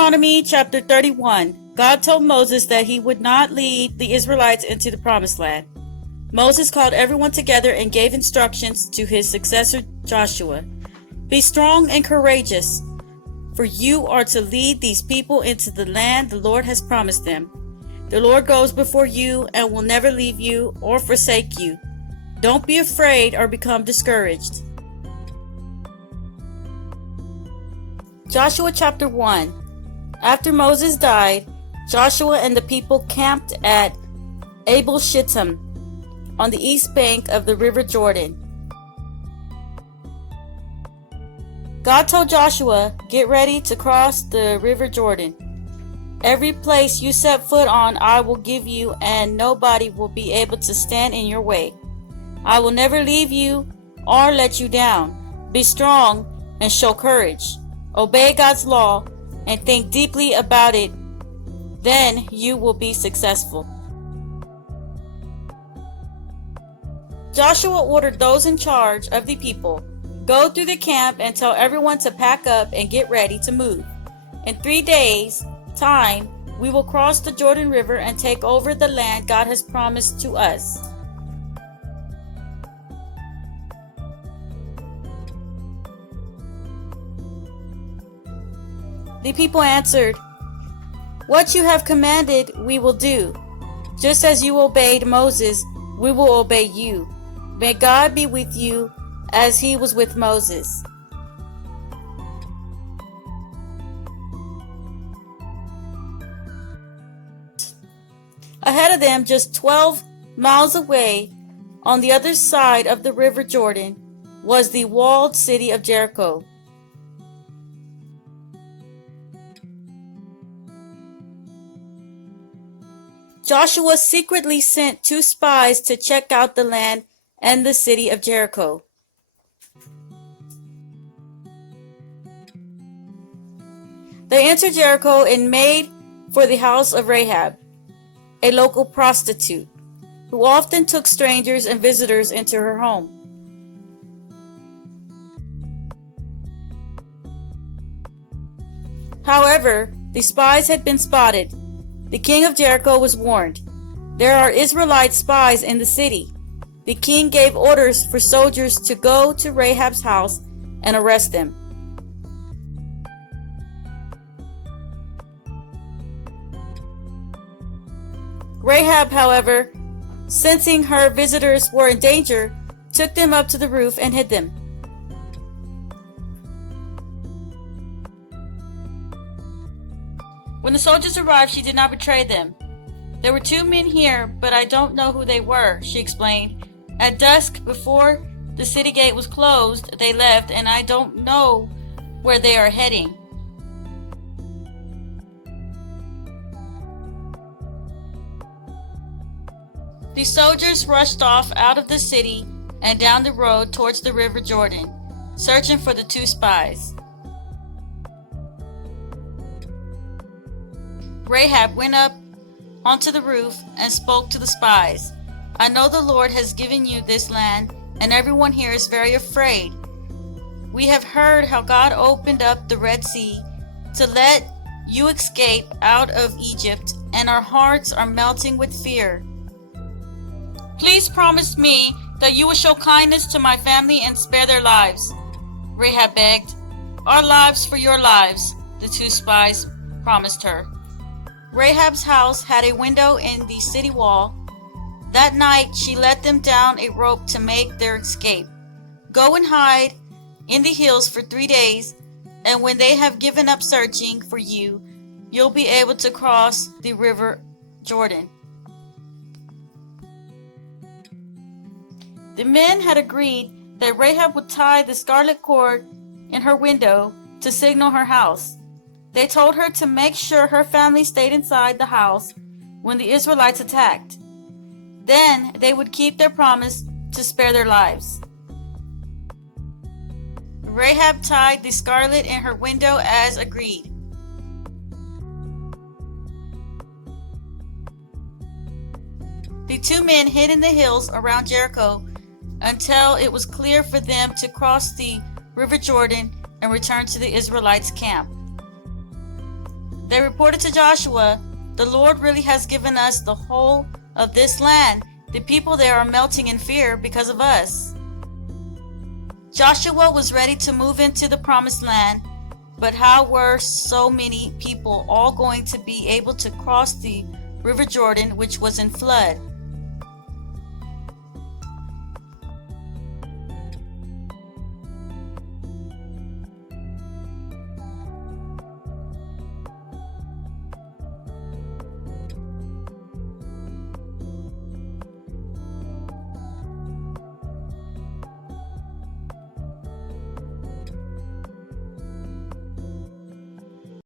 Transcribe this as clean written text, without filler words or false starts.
Deuteronomy chapter 31, God told Moses that he would not lead the Israelites into the promised land. Moses called everyone together and gave instructions to his successor Joshua. Be strong and courageous, for you are to lead these people into the land the Lord has promised them. The Lord goes before you and will never leave you or forsake you. Don't be afraid or become discouraged. Joshua chapter 1. After Moses died, Joshua and the people camped at Abel Shittim on the east bank of the river Jordan. God told Joshua, "Get ready to cross the river Jordan. Every place you set foot on I will give you, and nobody will be able to stand in your way. I will never leave you or let you down. Be strong and show courage. Obey God's law and think deeply about it. Then you will be successful." Joshua ordered those in charge of the people, "Go through the camp and tell everyone to pack up and get ready to move. In 3 days' time, we will cross the Jordan River and take over the land God has promised to us." The people answered, "What you have commanded we will do. Just as you obeyed Moses, we will obey you. May God be with you as he was with Moses." Ahead of them, just 12 miles away, on the other side of the river Jordan, was the walled city of Jericho. Joshua secretly sent 2 spies to check out the land and the city of Jericho. They entered Jericho and made for the house of Rahab, a local prostitute, who often took strangers and visitors into her home. However, the spies had been spotted. The king of Jericho was warned. There are Israelite spies in the city. The king gave orders for soldiers to go to Rahab's house and arrest them. Rahab, however, sensing her visitors were in danger, took them up to the roof and hid them. When the soldiers arrived, she did not betray them. "There were 2 men here, but I don't know who they were," she explained. "At dusk, before the city gate was closed, they left, and I don't know where they are heading." The soldiers rushed off out of the city and down the road towards the river Jordan, searching for the 2 spies. Rahab went up onto the roof and spoke to the spies. "I know the Lord has given you this land, and everyone here is very afraid. We have heard how God opened up the Red Sea to let you escape out of Egypt, and our hearts are melting with fear. Please promise me that you will show kindness to my family and spare their lives," Rahab begged. "Our lives for your lives," the 2 spies promised her. Rahab's house had a window in the city wall. That night she let them down a rope to make their escape. "Go and hide in the hills for 3 days, and when they have given up searching for you, you'll be able to cross the river Jordan." The men had agreed that Rahab would tie the scarlet cord in her window to signal her house. They told her to make sure her family stayed inside the house when the Israelites attacked. Then they would keep their promise to spare their lives. Rahab tied the scarlet in her window as agreed. The 2 men hid in the hills around Jericho until it was clear for them to cross the river Jordan and return to the Israelites' camp. They reported to Joshua, "The Lord really has given us the whole of this land. The people there are melting in fear because of us." Joshua was ready to move into the promised land, but how were so many people all going to be able to cross the River Jordan, which was in flood?